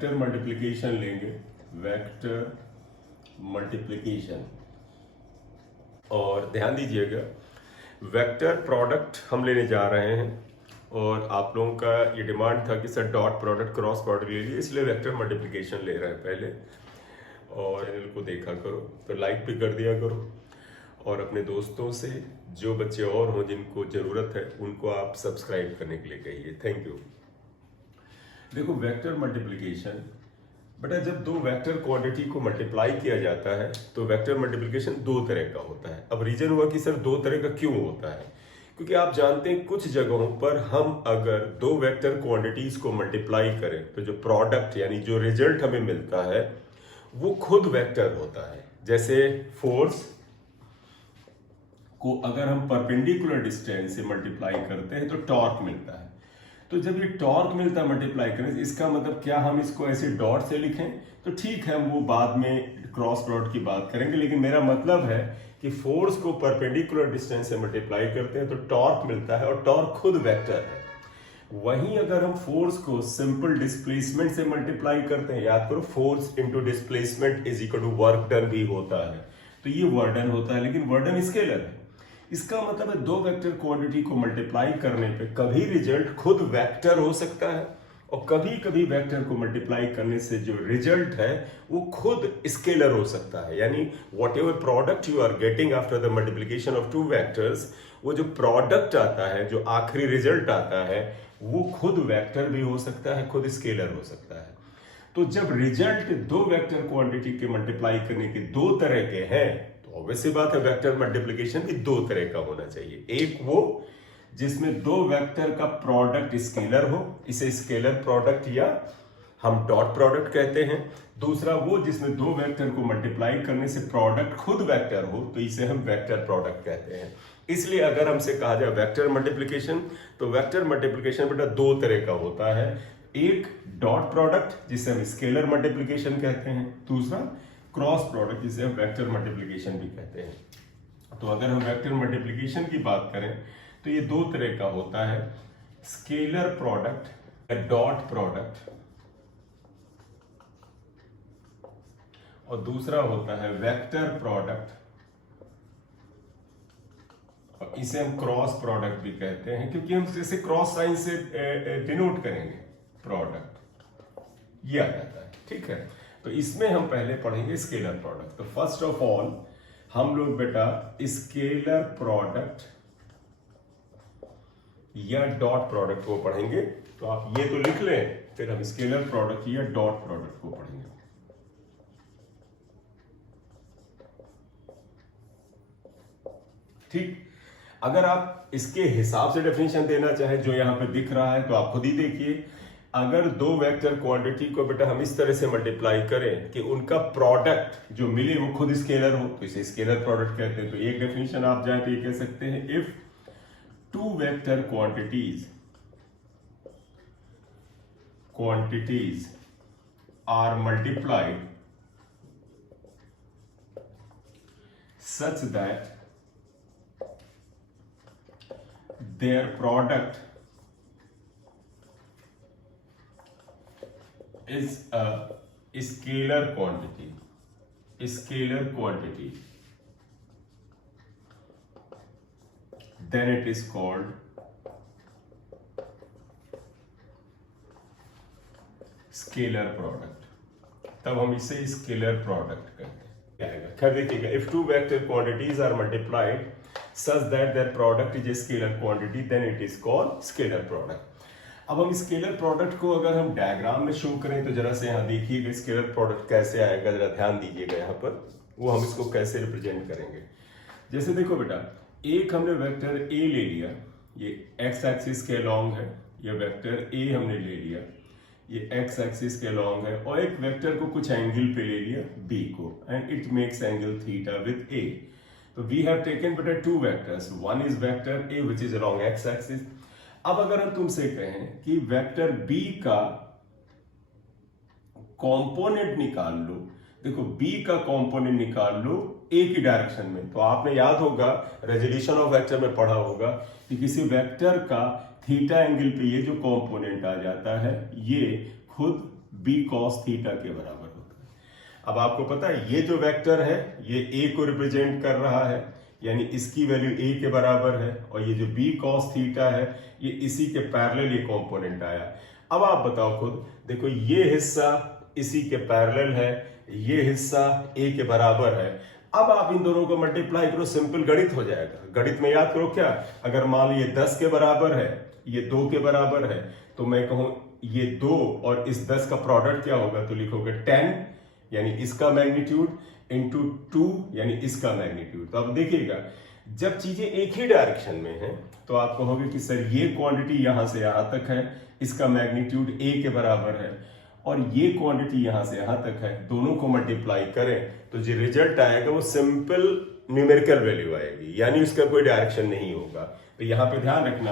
Vector multiplication लेंगे, vector multiplication. और ध्यान दीजिएगा, वेक्टर प्रोडक्ट हम लेने जा रहे हैं और आप लोगों का ये डिमांड था कि sir dot product cross product ले लिए, इसलिए वेक्टर मल्टीप्लिकेशन ले रहे हैं पहले। और इनको देखा करो तो लाइक भी कर दिया करो, और अपने दोस्तों से जो बच्चे और हों जिनको ज़रूरत है उनको आप सब्सक्राइब करने के लिए कहिए। Thank you. देखो वेक्टर मल्टीप्लिकेशन, बेटा जब दो वेक्टर क्वांटिटी को मल्टीप्लाई किया जाता है तो वेक्टर मल्टीप्लिकेशन दो तरह का होता है। अब रीजन हुआ कि सर दो तरह का क्यों होता है, क्योंकि आप जानते हैं कुछ जगहों पर हम अगर दो वेक्टर क्वांटिटीज को मल्टीप्लाई करें तो जो प्रोडक्ट यानी जो रिजल्ट हमें मिलता है वो खुद वेक्टर होता है। जैसे फोर्स को अगर हम परपेंडिकुलर डिस्टेंस से मल्टीप्लाई करते हैं तो टॉर्क मिलता है। तो जब ये टॉर्क मिलता है मल्टीप्लाई करने से, इसका मतलब क्या हम इसको ऐसे डॉट से लिखें तो ठीक है, हम वो बाद में क्रॉस प्रोडक्ट की बात करेंगे, लेकिन मेरा मतलब है कि फोर्स को परपेंडिकुलर डिस्टेंस से मल्टीप्लाई करते हैं तो टॉर्क मिलता है और टॉर्क खुद वेक्टर है। वहीं अगर हम फोर्स को सिंपल डिस्प्लेसमेंट से मल्टीप्लाई करते हैं, याद करो force into displacement is equal to work done भी होता है, तो ये वर्क डन होता है, लेकिन वर्क डन स्केलर है। इसका मतलब है दो वेक्टर क्वांटिटी को मल्टीप्लाई करने पे कभी रिजल्ट खुद वेक्टर हो सकता है और कभी कभी वेक्टर को मल्टीप्लाई करने से जो रिजल्ट है वो खुद स्केलर हो सकता है। यानी whatever product you are getting after the multiplication of two vectors, वो जो प्रोडक्ट आता है, जो आखिरी रिजल्ट आता है, वो खुद वेक्टर भी हो सकता है, खुद स्केलर हो सकता है। तो जब रिजल्ट दो वेक्टर क्वांटिटी के मल्टीप्लाई करने के दो तरह के हैं तो ऑब्वियस सी बात है वेक्टर मल्टीप्लिकेशन भी दो तरह का होना चाहिए। एक वो जिसमें दो वेक्टर का प्रोडक्ट स्केलर हो, इसे स्केलर प्रोडक्ट या हम डॉट प्रोडक्ट कहते हैं। दूसरा वो जिसमें दो वेक्टर को मल्टीप्लाई करने से प्रोडक्ट खुद वेक्टर हो, तो इसे हम वेक्टर प्रोडक्ट कहते हैं। इसलिए अगर हमसे कहा जाए वेक्टर मल्टीप्लिकेशन, तो वेक्टर मल्टीप्लिकेशन बेटा दो तरह का होता है। एक डॉट प्रोडक्ट जिसे हम स्केलर मल्टीप्लिकेशन कहते हैं, दूसरा क्रॉस प्रोडक्ट जिसे हम वेक्टर मल्टीप्लिकेशन भी कहते हैं। तो अगर हम वेक्टर मल्टीप्लिकेशन की बात करें तो ये दो तरह का होता है, स्केलर प्रोडक्ट या डॉट प्रोडक्ट, और दूसरा होता है वेक्टर प्रोडक्ट, और इसे हम क्रॉस प्रोडक्ट भी कहते हैं क्योंकि हम इसे क्रॉस साइन से डिनोट करेंगे, प्रोडक्ट ये आ जाता है। ठीक है, तो इसमें हम पहले पढ़ेंगे स्केलर प्रोडक्ट। तो फर्स्ट ऑफ ऑल हम लोग बेटा स्केलर प्रोडक्ट या डॉट प्रोडक्ट को पढ़ेंगे। तो आप ये तो लिख लें, फिर हम स्केलर प्रोडक्ट या डॉट प्रोडक्ट को पढ़ेंगे। ठीक, अगर आप इसके हिसाब से डेफिनेशन देना चाहें जो यहां पे दिख रहा है तो आप खुद ही देखिए। अगर दो वेक्टर क्वांटिटी को बेटा हम इस तरह से मल्टीप्लाई करें कि उनका प्रोडक्ट जो मिले वो खुद स्केलर हो, तो इसे स्केलर प्रोडक्ट कहते हैं। तो एक डेफिनेशन आप जाए तो ये कह सकते हैं, if two vector quantities are multiplied such that their product is a scalar quantity, then it is called scalar product। तब हम इसे स्केलर प्रोडक्ट कहते हैं। खैर देखिएगा, if two vector quantities are multiplied such that their product is a scalar quantity then it is called scalar product। अब हम scalar product को अगर हम डायग्राम में शो करें तो जरा से यहाँ देखिएगा स्केलर प्रोडक्ट कैसे आएगा, जरा ध्यान दीजिएगा यहाँ पर, वो हम इसको कैसे रिप्रेजेंट करेंगे। जैसे देखो बेटा, एक हमने वेक्टर ए ले लिया, ये एक्स एक्सिस के अलॉन्ग है, ये वेक्टर ए हमने ले लिया, ये एक्स एक्सिस के अलॉन्ग है, और एक वेक्टर को कुछ एंगल पे ले लिया बी को, and it makes angle theta with A. तो we have taken better two vectors, one is vector A which is along x axis। अब अगर हम तुमसे कहें कि वेक्टर B का कंपोनेंट निकाल लो, देखो B का कंपोनेंट निकाल लो A की डायरेक्शन में, तो आपने याद होगा रेजोल्यूशन ऑफ वेक्टर में पढ़ा होगा कि किसी वेक्टर का थीटा एंगल पे ये जो कंपोनेंट आ जाता है ये खुद बी कॉस थीटा के बराबर होता है। अब आपको पता है ये जो वेक्टर है ये ए को रिप्रेजेंट कर रहा है, यानी इसकी वैल्यू ए के बराबर है, और ये जो बी कॉस थीटा है ये इसी के पैरेलल ये कंपोनेंट आया। अब आप बताओ खुद, देखो ये हिस्सा इसी के पैरेलल है, ये हिस्सा ए के बराबर है। अब आप इन दोनों को मल्टीप्लाई करो, सिंपल गणित हो जाएगा। गणित में याद करो क्या, अगर मान लो ये 10 के बराबर है, ये 2 के बराबर है, तो मैं कहूं ये 2 और इस 10 का प्रोडक्ट क्या होगा, तो लिखोगे 10 यानी इसका मैग्नीट्यूड इंटू 2 यानी इसका मैग्नीट्यूड। तो अब देखिएगा जब चीजें एक ही डायरेक्शन में हैं तो आप कहोगे कि सर ये क्वांटिटी यहां से यहां तक है, इसका मैग्नीट्यूड ए के बराबर है, और ये क्वांटिटी यहां से यहां तक है, दोनों को मल्टीप्लाई करें तो जो रिजल्ट आएगा वो सिंपल न्यूमेरिकल वैल्यू आएगी, यानी उसका कोई डायरेक्शन नहीं होगा। तो यहां पे ध्यान रखना,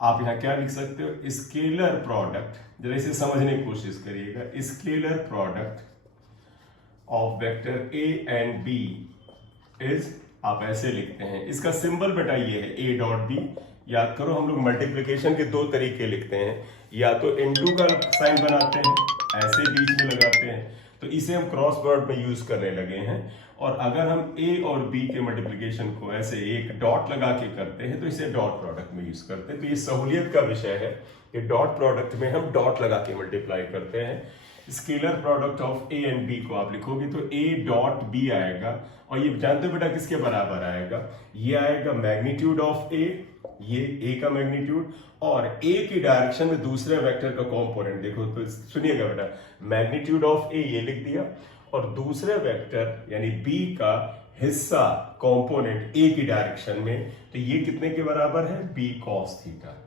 आप यहां क्या लिख सकते हो, स्केलर प्रोडक्ट, जरा इसे समझने की कोशिश करिएगा, scalar product of vector A and B is, आप ऐसे लिखते हैं, इसका सिंबल बेटा ये है ए डॉट बी। याद करो हम लोग मल्टीप्लिकेशन के दो तरीके लिखते हैं, या तो इनटू का साइन बनाते हैं ऐसे बीच में लगाते हैं, तो इसे हम क्रॉस प्रोडक्ट में यूज करने लगे हैं, और अगर हम ए और बी के मल्टीप्लिकेशन को ऐसे एक डॉट लगा के करते हैं तो इसे डॉट प्रोडक्ट में यूज करते हैं। तो ये सहूलियत का विषय है कि डॉट प्रोडक्ट में हम डॉट लगा के मल्टीप्लाई करते हैं। Scalar product of A and B को आप लिखोगे तो ए डॉट बी आएगा, और ये जानते हो बेटा किसके बराबर आएगा, ये आएगा मैग्नीट्यूड ऑफ ए, ये ए का मैग्नीट्यूड, और ए की डायरेक्शन में दूसरे वेक्टर का कंपोनेंट देखो, तो सुनिएगा बेटा, मैग्नीट्यूड ऑफ ए ये लिख दिया, और दूसरे वेक्टर यानी बी का हिस्सा कंपोनेंट ए की डायरेक्शन में, तो ये कितने के बराबर है, बी कॉस थीटा।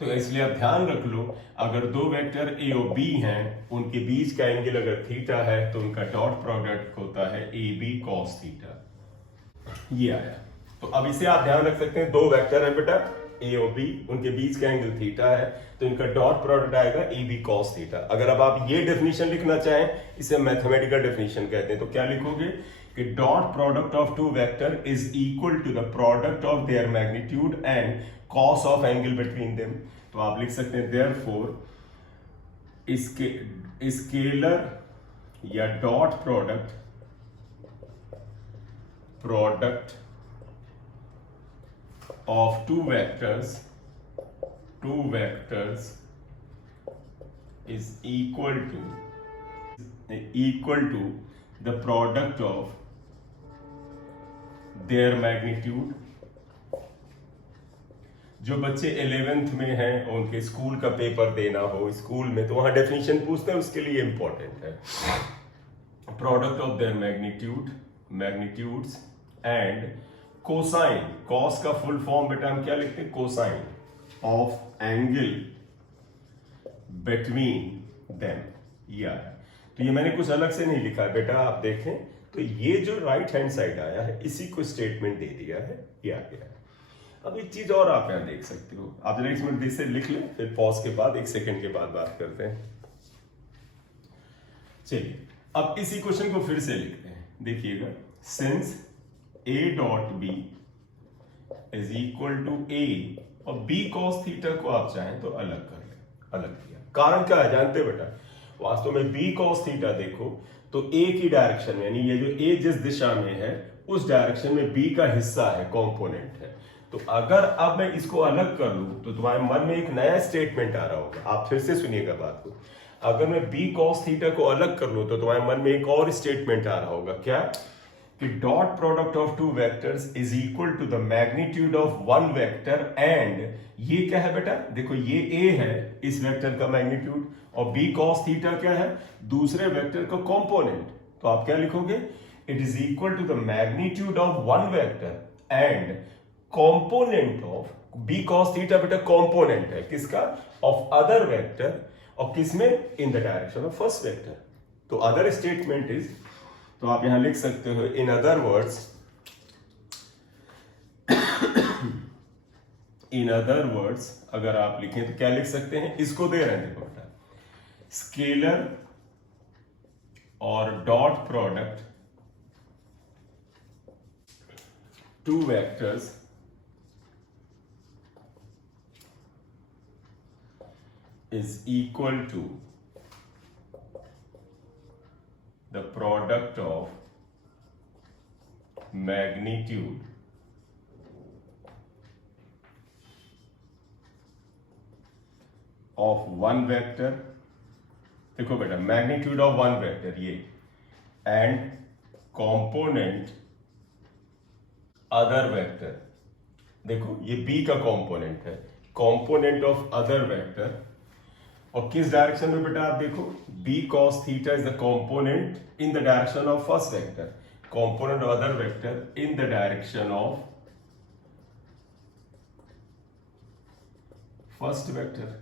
तो इसलिए आप ध्यान रख लो, अगर दो वेक्टर ए और बी हैं, उनके बीच का एंगल अगर थीटा है तो उनका डॉट प्रोडक्ट होता है ए बी कॉस थीटा। ये आया। तो अब इसे आप ध्यान रख सकते हैं, दो वेक्टर है बेटा ए और बी, उनके बीच का एंगल थीटा है, तो इनका डॉट प्रोडक्ट आएगा ए बी कॉस थीटा। अगर अब आप ये डेफिनेशन लिखना चाहें, इसे मैथमेटिकल डेफिनेशन कहते हैं, तो क्या लिखोगे कि dot product of two vector is equal to the product of their magnitude and cos of angle between them. तो आप लिख सकते हैं देयरफॉर स्केलर या dot product of two vectors is equal to the product of their magnitude। जो बच्चे 11th में हैं उनके स्कूल का पेपर देना हो स्कूल में, तो वहां डेफिनेशन पूछते हैं, उसके लिए इंपॉर्टेंट है। Product of there magnitudes and cosine, cos का फुल फॉर्म बेटा हम क्या लिखते हैं, cosine of angle between them. ये आया, तो ये मैंने कुछ अलग से नहीं लिखा है बेटा, आप देखें तो ये जो राइट हैंड साइड आया है इसी को स्टेटमेंट दे दिया है, ये आ गया है। अब एक चीज और आप यहां देख सकते हो, आप जरा इसमें से लिख लें, फिर पॉज के बाद 1 सेकंड के बाद बात करते हैं। चलिए अब इसी क्वेश्चन को फिर से लिखते हैं, देखिएगा, since a dot B is equal to A, और b cos थीटा को आप चाहें तो अलग कर लें, अलग किया। कारण क्या है जानते बेटा, वास्तव में b cos थीटा देखो तो a की डायरेक्शन में, यानी ये जो a जिस दिशा में है उस डायरेक्शन में b का हिस्सा है, कंपोनेंट है। तो अगर अब मैं इसको अलग कर लूं तो तुम्हारे मन में एक नया स्टेटमेंट आ रहा होगा, आप फिर से सुनिएगा बात को। अगर मैं b cos थीटा को अलग कर लूं तो तुम्हारे मन में एक और स्टेटमेंट आ रहा होगा, क्या, कि dot product of two vectors is equal to the magnitude of one vector and, ये क्या है बेटा, देखो ये a है इस वेक्टर का मैग्नीट्यूड, और b cos थीटा क्या है, दूसरे वेक्टर का कंपोनेंट। तो आप क्या लिखोगे, it is equal to the magnitude of one vector and component of b cos theta बेटा कंपोनेंट है किसका, ऑफ अदर वेक्टर, और किसमें, in the direction of first vector. तो अदर स्टेटमेंट इज, तो आप यहां लिख सकते हो, इन अदर वर्ड्स अगर आप लिखें तो क्या लिख सकते हैं, इसको दे रहे हैं, देखो बेटा, स्केलर और dot product two vectors is equal to the product of magnitude of one vector, देखो बेटा मैग्नीट्यूड ऑफ वन वेक्टर ये, एंड कंपोनेंट अदर वेक्टर, देखो ये बी का कंपोनेंट है, कंपोनेंट ऑफ अदर वेक्टर, और किस डायरेक्शन में बेटा आप देखो, B cos theta is the component in the direction of first vector, component of other vector in the direction of first vector.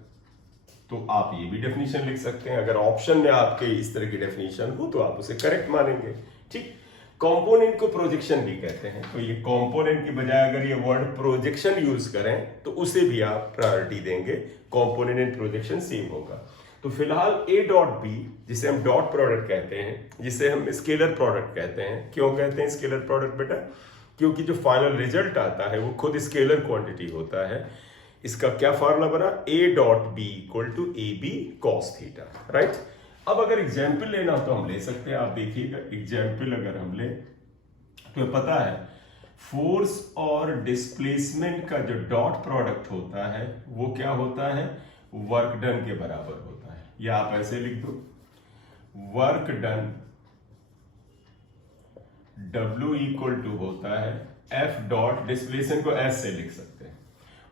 तो आप ये भी डेफिनेशन लिख सकते हैं, अगर ऑप्शन में आपके इस तरह की डेफिनेशन हो तो आप उसे करेक्ट मानेंगे। ठीक, कंपोनेंट को प्रोजेक्शन भी कहते हैं, तो ये कंपोनेंट की बजाय अगर ये वर्ड प्रोजेक्शन यूज करें तो उसे भी आप प्रायोरिटी देंगे, कंपोनेंट एंड प्रोजेक्शन सेम होगा। तो फिलहाल ए डॉट बी, जिसे हम डॉट प्रोडक्ट कहते हैं, जिसे हम स्केलर प्रोडक्ट कहते हैं, क्यों कहते हैं स्केलर प्रोडक्ट बेटा, क्योंकि जो फाइनल रिजल्ट आता है वो खुद स्केलर क्वांटिटी होता है। इसका क्या फॉर्मूला बना, A dot B equal to A B cos theta, right. अब अगर एग्जाम्पल लेना हो तो हम ले सकते हैं, आप देखिएगा एग्जाम्पल अगर हम ले तो पता है फोर्स और डिस्प्लेसमेंट का जो डॉट प्रोडक्ट होता है वो क्या होता है, वर्क डन के बराबर होता है, या आप ऐसे लिख दो work done W equal to होता है F डॉट, डिस्प्लेसमेंट को S से लिख सकते हैं।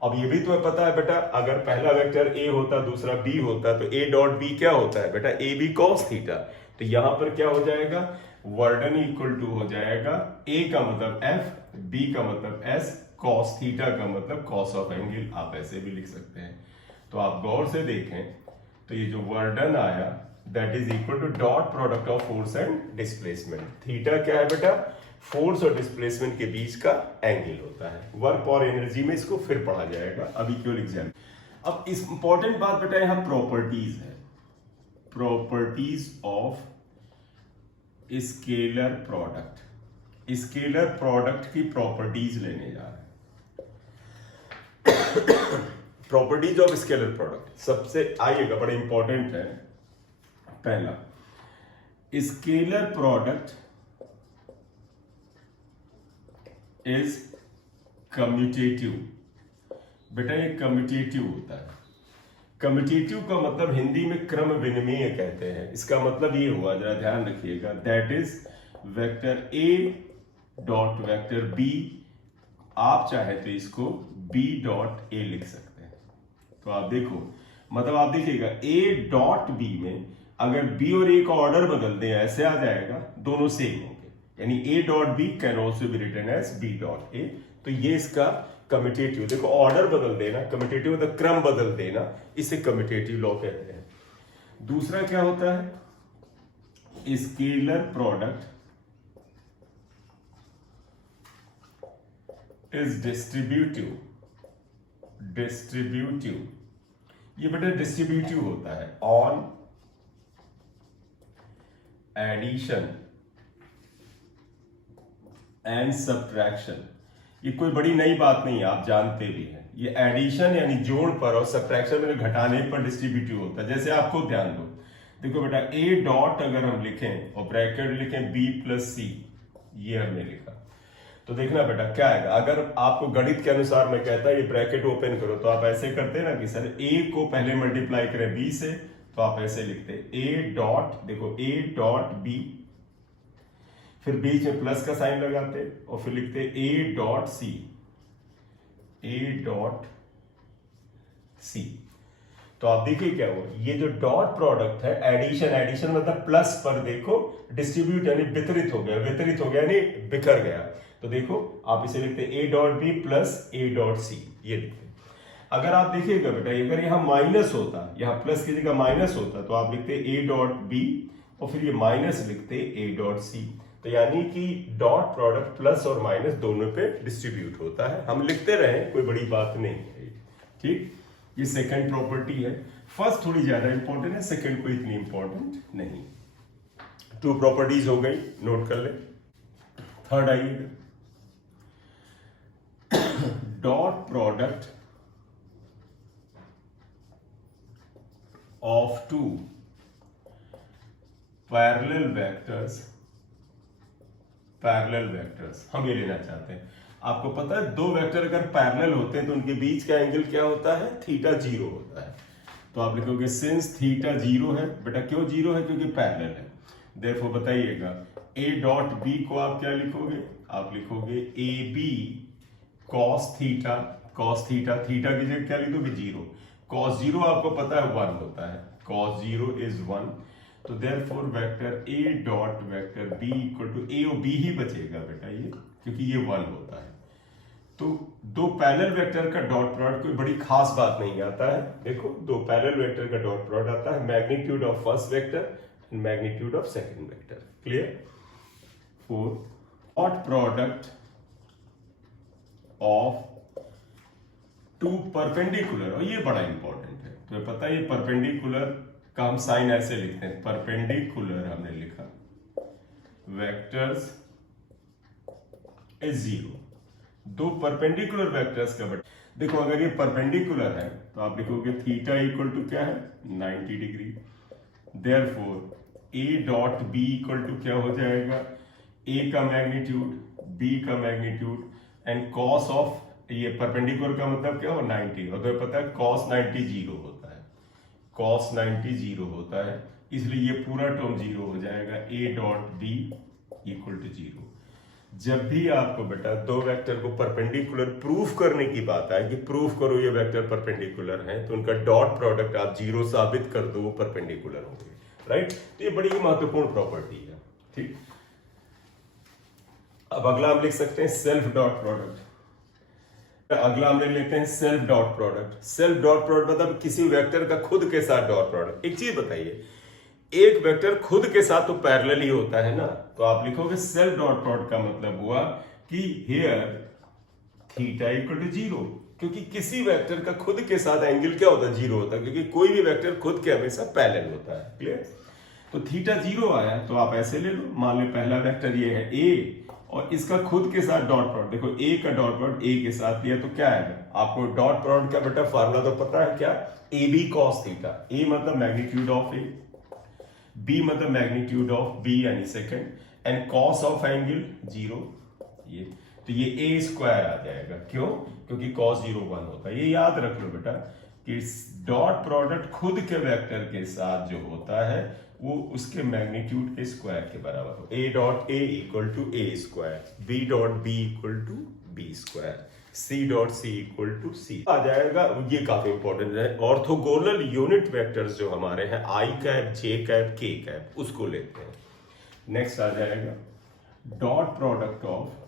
अब ये भी तुम्हें पता है बेटा, अगर पहला वेक्टर A होता दूसरा B होता तो A डॉट B क्या होता है बेटा, ए बी कॉस थीटा, तो यहां पर क्या हो जाएगा, वर्डन इक्वल टू हो जाएगा A का मतलब F, B का मतलब S, कॉस थीटा का मतलब कॉस ऑफ एंगल, आप ऐसे भी लिख सकते हैं। तो आप गौर से देखें तो ये जो वर्डन आया that is equal to dot product of force and displacement. Theta क्या है बेटा, फोर्स और डिस्प्लेसमेंट के बीच का एंगल होता है। वर्क और एनर्जी में इसको फिर पढ़ा जाएगा, अभी केवल एग्जाम। अब इस इंपॉर्टेंट बात बेटा यहां प्रॉपर्टीज है, properties of scalar product, scalar product की प्रॉपर्टीज लेने जा रहे हैं। प्रॉपर्टीज ऑफ स्केलर प्रोडक्ट सबसे आइएगा, बड़े इंपॉर्टेंट है। पहला, स्केलर प्रोडक्ट इज कम्यूटेटिव। बेटा ये कम्यूटेटिव होता है, कम्यूटेटिव का मतलब हिंदी में क्रम विनिमेय कहते हैं। इसका मतलब ये हुआ, जरा ध्यान रखिएगा, that is vector A dot vector B, आप चाहे तो इसको B डॉट A लिख सकते हैं। तो आप देखो, मतलब आप देखिएगा A डॉट B में अगर B और A का ऑर्डर बदल दें ऐसे आ जाएगा, दोनों सेम होंगे, यानी A dot B can also be written as B dot A। तो ये इसका कम्यूटेटिव, देखो ऑर्डर बदल देना, कम्यूटेटिव मतलब क्रम बदल देना, इसे कम्यूटेटिव लॉ कहते हैं। दूसरा क्या होता है, scalar product is distributive. Distributive, ये बेटा डिस्ट्रीब्यूटिव होता है ऑन एडिशन एंड सब्ट्रैक्शन। ये कोई बड़ी नई बात नहीं है, आप जानते भी हैं। ये एडिशन यानी जोड़ पर और सब्ट्रैक्शन में घटाने पर डिस्ट्रीब्यूटिव होता है। जैसे आपको ध्यान दो, देखो बेटा ए डॉट अगर हम लिखें और ब्रैकेट लिखें B प्लस C, ये हमने लिखा, तो देखना बेटा क्या आएगा। अगर आपको गणित के अनुसार मैं कहता है ये ब्रैकेट ओपन करो, तो आप ऐसे करते ना कि सर A को पहले मल्टीप्लाई करें B से, तो आप ऐसे लिखते A डॉट, देखो A डॉट B, फिर बीच में प्लस का साइन लगाते और फिर लिखते A dot C, A dot C। तो आप देखिए क्या हुआ, ये जो डॉट प्रोडक्ट है एडिशन, एडिशन मतलब प्लस पर देखो डिस्ट्रीब्यूट यानी वितरित हो गया, वितरित हो गया यानी बिखर गया। तो देखो आप इसे लिखते A dot B plus A dot C, ये लिखते। अगर आप देखिएगा बेटा, अगर यहाँ माइनस होता, यहाँ प्लस की जगह माइनस होता, तो आप लिखते A डॉट B और फिर ये माइनस लिखते A डॉट C। तो यानी कि डॉट प्रोडक्ट प्लस और माइनस दोनों पे डिस्ट्रीब्यूट होता है। हम लिखते रहे, कोई बड़ी बात नहीं है। ठीक, ये सेकंड प्रॉपर्टी है। फर्स्ट थोड़ी ज्यादा इंपॉर्टेंट है, सेकंड कोई इतनी इंपॉर्टेंट नहीं। टू प्रॉपर्टीज हो गई, नोट कर ले। थर्ड आइएगा, dot product of two parallel vectors हम ये लेना चाहते हैं। आपको पता है दो वेक्टर अगर पैरेलल होते हैं तो उनके बीच का एंगल क्या होता है, थीटा 0 होता है। तो आप लिखोगे सिंस थीटा 0 है, बेटा क्यों 0 है, क्योंकि पैरेलल है। देयरफॉर बताइएगा ए डॉट बी को आप क्या लिखोगे, आप लिखोगे A B cos theta, theta की जगह क्या लिखोगे 0, कॉस 0 आपको पता है 1 होता है, कॉस 0 इज 1। तो therefore vector A dot vector B equal to A और बी ही बचेगा बेटा ये, क्योंकि ये 1 होता है। तो दो पैरेलल वेक्टर का डॉट प्रोडक्ट कोई बड़ी खास बात नहीं आता है। देखो दो पैरेलल वेक्टर का डॉट प्रोडक्ट आता है magnitude of first vector and magnitude of second vector. Clear. 4 dot product of two perpendicular, और ये बड़ा इंपॉर्टेंट है, तो पता है ये परपेंडिकुलर का हम साइन ऐसे लिखते हैं, परपेंडिकुलर हमने लिखा वेक्टर्स इज 0, दो परपेंडिकुलर वेक्टर्स का। बट देखो अगर ये परपेंडिकुलर है तो आप लिखोगे थीटा इक्वल टू क्या है 90 degree. Therefore A dot B equal to क्या हो जाएगा, ए का मैग्नीट्यूड बी का मैग्नीट्यूड एंड कॉस ऑफ, ये परपेंडिकुलर का मतलब क्या हो 90, और तो पता है कॉस 90 0 होता है, कॉस 90 0 होता है, इसलिए ये पूरा टर्म 0 हो जाएगा। A dot B equal to 0। जब भी आपको बेटा दो वेक्टर को परपेंडिकुलर प्रूफ करने की बात आए कि प्रूफ करो ये वेक्टर परपेंडिकुलर हैं, तो उनका डॉट प्रोडक्ट आप 0 साबित कर दो वो परपेंडिकुलर होंगे, राइट। तो ये बड़ी ही महत्वपूर्ण प्रॉपर्टी है, ठीक। अब अगला हम लिख सकते हैं सेल्फ डॉट प्रोडक्ट। अगला हम लेते हैं self dot product. Self dot product मतलब किसी वेक्टर का खुद के साथ डॉट प्रोडक्ट। एक चीज बताइए, एक वेक्टर खुद के साथ तो पैरेलल ही होता है ना, तो आप लिखोगे सेल्फ डॉट प्रोडक्ट का मतलब हुआ कि हियर थीटा इक्वल टू 0, क्योंकि किसी वेक्टर का खुद के साथ एंगल क्या होता है 0 होता है, क्योंकि कोई भी वेक्टर खुद के हमेशा पैरेलल होता है। क्लियर। तो थीटा 0 आया तो आप ऐसे ले लो, मान लो पहला वेक्टर ये है ए और इसका खुद के साथ डॉट प्रोडक्ट, देखो ए का डॉट प्रोडक्ट ए के साथ लिया तो क्या आएगा, आपको डॉट प्रोडक्ट का बेटा फार्मूला तो पता है क्या, ए बी कॉस थीटा। ए मतलब मैग्नीट्यूड ऑफ ए, बी मतलब मैग्नीट्यूड ऑफ बी यानी second, and cos of angle 0, ये तो ये ए स्क्वायर आ जाएगा। क्यों, क्योंकि कॉस 0 1 होता है। ये याद रख लो बेटा कि डॉट प्रोडक्ट खुद के वेक्टर के साथ जो होता है वो उसके मैग्नीट्यूड के स्क्वायर के बराबर हो। A dot A equal to A square, B dot B equal to B square, C dot C equal to C आ जाएगा। ये काफी इंपॉर्टेंट है। ऑर्थोगोनल यूनिट वेक्टर्स जो हमारे हैं आई कैप जे कैप के कैप, उसको लेते हैं। नेक्स्ट आ जाएगा dot product of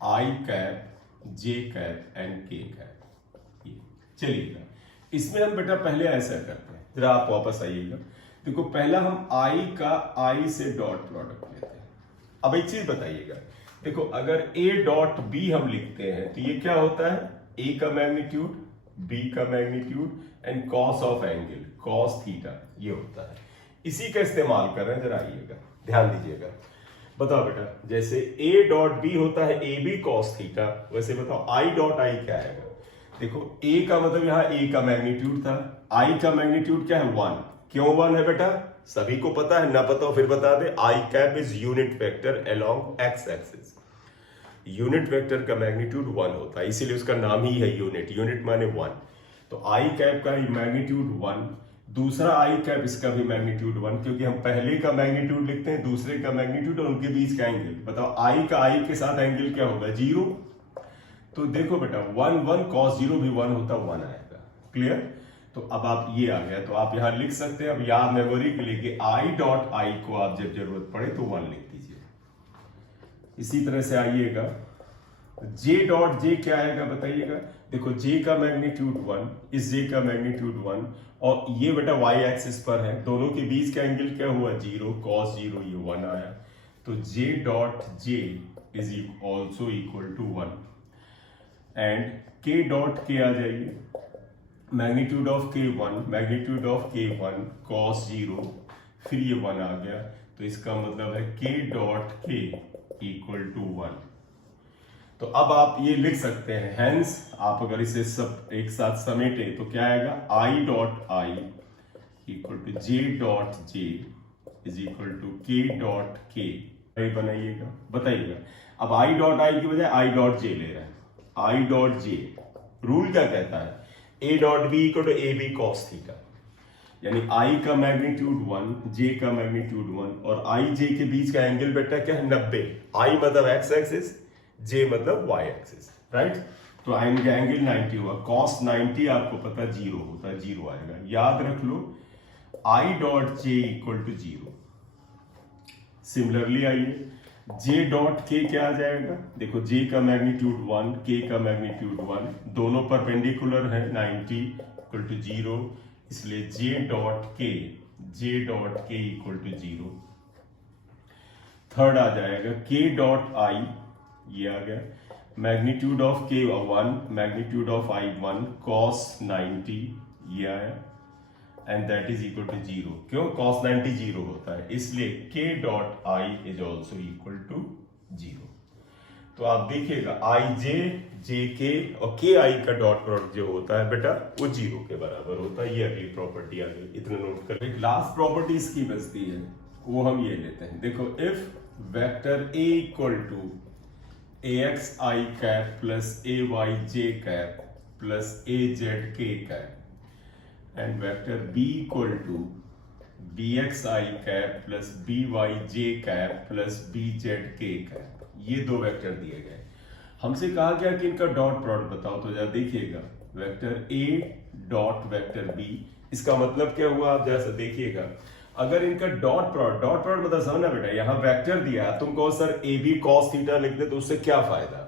I cap J cap and के कैप। चलिएगा इसमें हम बेटा पहले ऐसा करते हैं, जरा आप वापस आइएगा। देखो पहला हम आई का आई से डॉट प्रोडक्ट लेते हैं। अब एक चीज बताइएगा, देखो अगर ए डॉट बी हम लिखते हैं तो ये क्या होता है, ए का मैग्नीट्यूड बी का magnitude and cos of angle cos theta, ये होता है। इसी का इस्तेमाल कर रहे हैं, जरा आइएगा ध्यान दीजिएगा। बताओ बेटा जैसे ए डॉट बी होता है ए बी कॉस थीटा, वैसे बताओ आई डॉट आई क्या आएगा। देखो ए का मतलब यहां ए का मैग्नीट्यूड था, आई का मैग्नीट्यूड क्या है 1। क्यों 1 है बेटा, सभी को पता है, ना पता हो फिर बता दे। I cap is unit vector along X axis. Unit vector का मैग्नीट्यूड 1 होता है, इसीलिए उसका नाम ही है यूनिट, यूनिट माने 1। तो आई कैप का मैग्नीट्यूड 1, दूसरा आई कैप इसका भी मैग्नीट्यूड 1, क्योंकि हम पहले का मैग्नीट्यूड लिखते हैं, दूसरे का मैग्नीट्यूड और उनके बीच का एंगल। बताओ आई का आई के साथ एंगल क्या होगा 0। तो देखो बेटा 1 1 cos 0 भी 1 होता 1 आएगा। क्लियर। तो अब आप ये आ गया तो आप यहां लिख सकते हैं, अब याद मेमोरी के लिए कि आई डॉट आई को आप जब जरूरत पड़े तो 1 लिख दीजिए। इसी तरह से आइएगा जे डॉट जे क्या आएगा बताइएगा। देखो जे का मैग्नीट्यूड 1, इस जे का मैग्नीट्यूड 1 और ये बेटा वाई एक्सिस पर है, दोनों के बीच का एंगल क्या हुआ 0 cos 0, ये 1 आया। तो J dot J is also equal to 1 and K dot K आ जाइए, मैग्नीट्यूड ऑफ के 1, मैग्नीट्यूड ऑफ के 1 cos 0, फिर ये 1 आ गया। तो इसका मतलब है के डॉट के इक्वल टू 1। तो तो अब आप ये लिख सकते हैं, हेंस आप अगर इसे सब एक साथ समेटे तो क्या आएगा, I dot I equal to J dot J is equal to K dot K. बनाइएगा, बताइएगा। अब आई डॉट आई की बजाय आई डॉट जे ले रहे हैं, आई डॉट जे। रूल क्या कहता है, A dot B equal to A B cos theta, यानी आई का मैग्नीट्यूड 1, जे का मैग्नीट्यूड 1 और आई जे के बीच का एंगल बेटा क्या है, 90। आई मतलब एक्स एक्सिस, जे मतलब वाई एक्सिस, राइट। तो एंगल 90 हुआ, कॉस 90 आपको पता 0 होता है, 0 आएगा। याद रख लो I dot J equal to 0। Similarly आइए जे डॉट के क्या आ जाएगा, देखो जे का मैग्नीट्यूड 1, के का मैग्नीट्यूड 1, दोनों परपेंडिकुलर है, 90 इक्वल टू 0, इसलिए जे डॉट के इक्वल टू 0। थर्ड आ जाएगा के डॉट आई, ये आ गया, मैग्नीट्यूड ऑफ के 1, मैग्नीट्यूड ऑफ आई 1, कॉस 90 ये आया, and that is equal to 0। क्यों, कॉस 90 0 होता है, इसलिए K dot I is also equal to 0। तो आप देखिएगा आई जे के और के आई का डॉट प्रोडक्ट जो होता है बेटा वो 0 के बराबर होता है। ये अगली प्रॉपर्टी आ गई, इतना नोट कर। एक लास्ट प्रॉपर्टी इसकी बचती है, वो हम ये लेते हैं। देखो if vector A equal to A X I cap plus A Y J cap plus A Z K cap and vector B equal to B X I cap plus B Y J cap plus B Z K cap, ये दो vector दिए गए। हमसे कहा गया कि इनका dot product बताओ, तो जरा देखिएगा vector A dot vector B, इसका मतलब क्या हुआ आप जैसा देखिएगा, अगर इनका डॉट प्रोडक्ट मतलब समझना बेटा, यहाँ वेक्टर दिया, तुम कहो sir A B cos theta लिख दे, तो उससे क्या फायदा,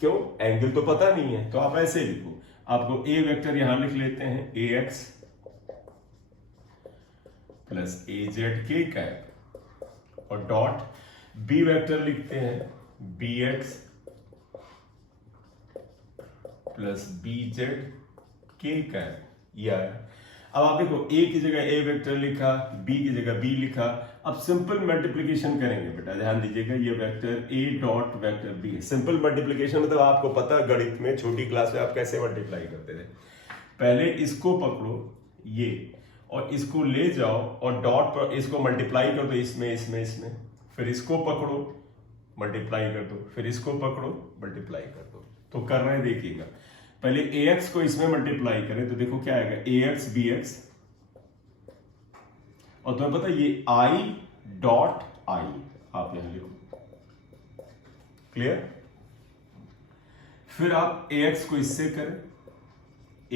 क्यों, एंगल तो पता नहीं है, तो आप ऐसे लिखो, आपको ए वेक्टर यहां लिख लेते हैं A X plus A Z K cap और डॉट बी वेक्टर लिखते हैं B X plus B Z K cap, ये आया। अब आप देखो ए की जगह ए वेक्टर लिखा, बी की जगह बी लिखा, अब सिंपल मल्टीप्लिकेशन करेंगे बेटा, ध्यान दीजिएगा, ये vector A dot vector B है। सिंपल मल्टीप्लिकेशन मतलब आपको पता है गणित में छोटी क्लास में आप कैसे मल्टीप्लाई करते थे, पहले इसको पकड़ो ये और इसको ले जाओ और डॉट पर इसको मल्टीप्लाई कर दो इसमें इसमें इसमें, फिर इसको पकड़ो मल्टीप्लाई कर दो, फिर इसको पकड़ो मल्टीप्लाई कर दो। तो कर रहे हैं, देखिएगा, पहले ax को इसमें मल्टीप्लाई करें तो देखो क्या आएगा, ax bx, और तुम्हें पता ये i डॉट i आप यहां लिखो, क्लियर। फिर आप ax को इससे करें,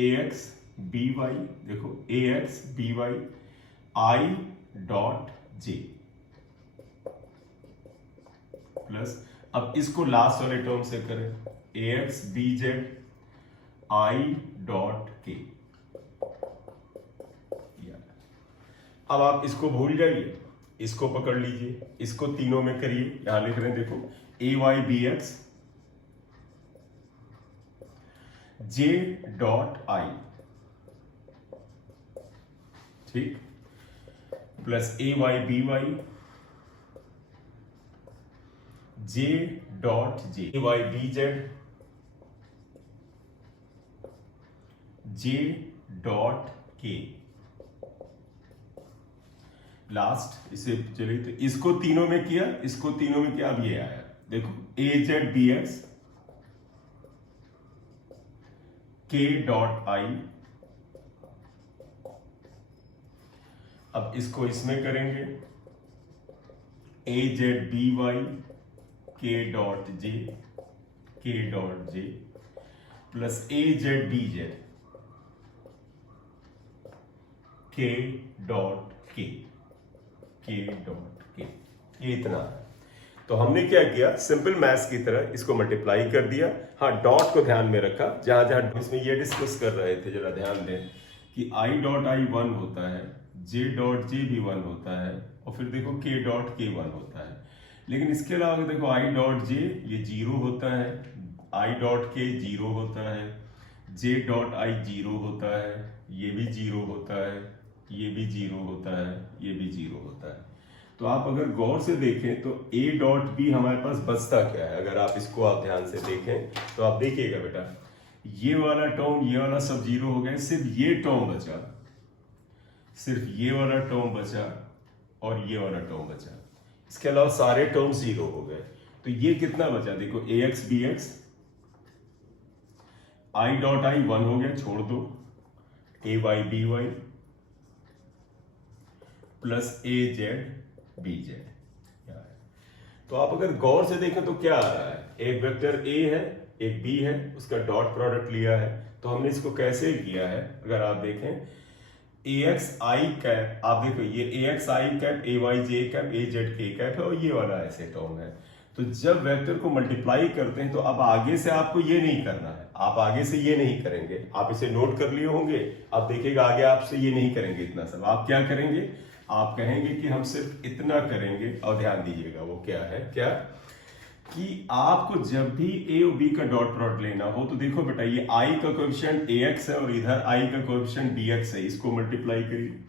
ax by, देखो ax by i dot j plus, अब इसको लास्ट वाले टर्म से करें, ax bz i डॉट के। अब आप इसको भूल जाइए, इसको पकड़ लीजिए, इसको तीनों में करिए, यहां लिख रहे हैं देखो A Y B X J dot I, ठीक, plus A Y B Y J dot J, A Y B Z J dot K, last इसे चलिए, तो इसको तीनों में किया, इसको तीनों में किया, अब ये आया देखो ए जेड बी एक्स के डॉट आई, अब इसको इसमें करेंगे ए जेड बी वाई के dot J plus A Z B Z के डॉट के डॉट के, ये इतना है। तो हमने क्या किया, सिंपल मैथ्स की तरह इसको मल्टीप्लाई कर दिया। हाँ, डॉट को ध्यान में रखा, जहां जहां इसमें ये डिस्कस कर रहे थे, जरा ध्यान दें कि आई डॉट आई 1 होता है, जे डॉट जे भी 1 होता है, और फिर देखो के डॉट के 1 होता है। लेकिन इसके अलावा देखो आई डॉट जे ये 0 होता है, आई डॉट के 0 होता है, जे डॉट आई 0 होता है, ये भी 0 होता है, ये भी 0 होता है, ये भी 0 होता है। तो आप अगर गौर से देखें तो ए डॉट बी हमारे पास बचता क्या है, अगर आप इसको आप ध्यान से देखें तो आप देखिएगा बेटा, ये वाला टर्म ये वाला सब जीरो हो गए, सिर्फ ये टर्म बचा, सिर्फ ये वाला टर्म बचा और ये वाला टर्म बचा, इसके अलावा सारे टर्म जीरो हो गए। तो ये कितना बचा, देखो A X B X, I dot I 1 हो गया, छोड़ दो, A Y B Y plus A Z B Z. तो आप अगर गौर से देखें तो क्या आ रहा है, एक वेक्टर ए है एक बी है, उसका डॉट प्रोडक्ट लिया है। तो हमने इसको कैसे किया है, अगर आप देखें ए एक्स आई कैप, आप देखो ये ए X I cap, A Y J cap, A Z K cap है और ये वाला ऐसे टर्म है। तो जब वेक्टर को मल्टीप्लाई करते हैं तो अब आगे से आपको ये नहीं करना है, आप आगे से ये नहीं करेंगे, आप इसे नोट कर लिए होंगे, आप देखिएगा आगे आपसे ये नहीं करेंगे इतना सब। आप क्या करेंगे, आप कहेंगे कि हम सिर्फ इतना करेंगे, और ध्यान दीजिएगा वो क्या है, क्या कि आपको जब भी ए और बी का डॉट प्रोडक्ट लेना हो तो देखो बेटा, ये आई का कोएफिशिएंट ए एक्स है और इधर आई का कोएफिशिएंट बी एक्स है, इसको मल्टीप्लाई करिए।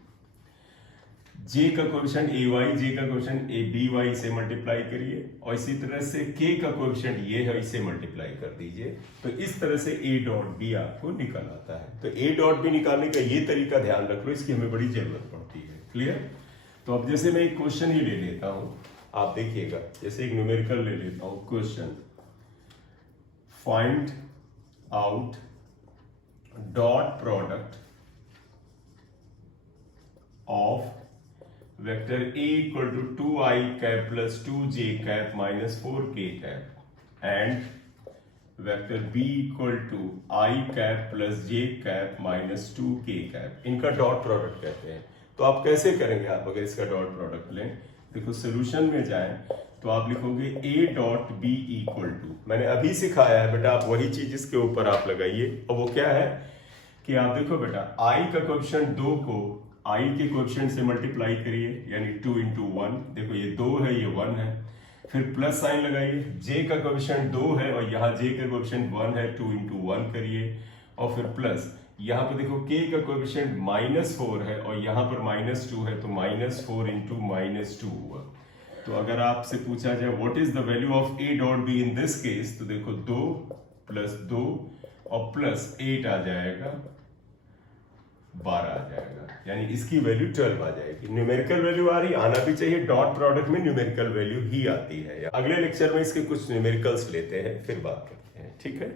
जे का कोएफिशिएंट ए वाई, जे का कोएफिशिएंट ए बी वाई से मल्टीप्लाई करिए, और इसी तरह से के का कोएफिशिएंट ये है, इसे मल्टीप्लाई कर दीजिए। तो इस तरह से ए डॉट बी आपको निकल आता है। तो ए डॉट बी निकालने का ये तरीका ध्यान रख लो, इसकी हमें बड़ी जरूरत पड़ती है। क्लियर? तो अब जैसे मैं एक क्वेश्चन ही ले लेता हूं, आप देखिएगा, जैसे एक न्यूमेरिकल ले लेता हूं, question find out dot product of vector A equal to 2i cap plus 2j cap minus 4k cap and vector B equal to i cap plus j cap minus 2k cap, इनका dot product कहते हैं। तो आप कैसे करेंगे, आप अगर इसका डॉट प्रोडक्ट लें, देखो सोल्यूशन में जाएं तो आप लिखोगे a dot B equal to, मैंने अभी सिखाया है बेटा, आप वही चीज इसके ऊपर आप लगाइए। और वो क्या है कि आप देखो बेटा, i का कोएफिशिएंट 2 को i के कोएफिशिएंट से मल्टीप्लाई करिए, यानी 2 into 1, देखो ये 2 है ये 1 है, फिर प्लस साइन लगाइए, j का कोएफिशिएंट 2 है और यहाँ j का कोएफिशिएंट 1 है, 2 into 1 करिए, और फिर प्लस यहाँ पे देखो k का कोएफिशिएंट -4 है और यहाँ पर -2 है, तो -4 into -2 हुआ। तो अगर आपसे पूछा जाए what is the value of a dot be in this case, तो देखो 2 + 2 और प्लस 8 आ जाएगा, 12 आ जाएगा, यानी इसकी वैल्यू 12 आ जाएगी। न्यूमेरिकल वैल्यू आ रही, आना भी चाहिए, डॉट प्रोडक्ट में न्यूमेरिकल वैल्यू ही आती है। अगले लेक्चर में इसके कुछ न्यूमेरिकल्स लेते हैं, फिर बात करते हैं, ठीक है।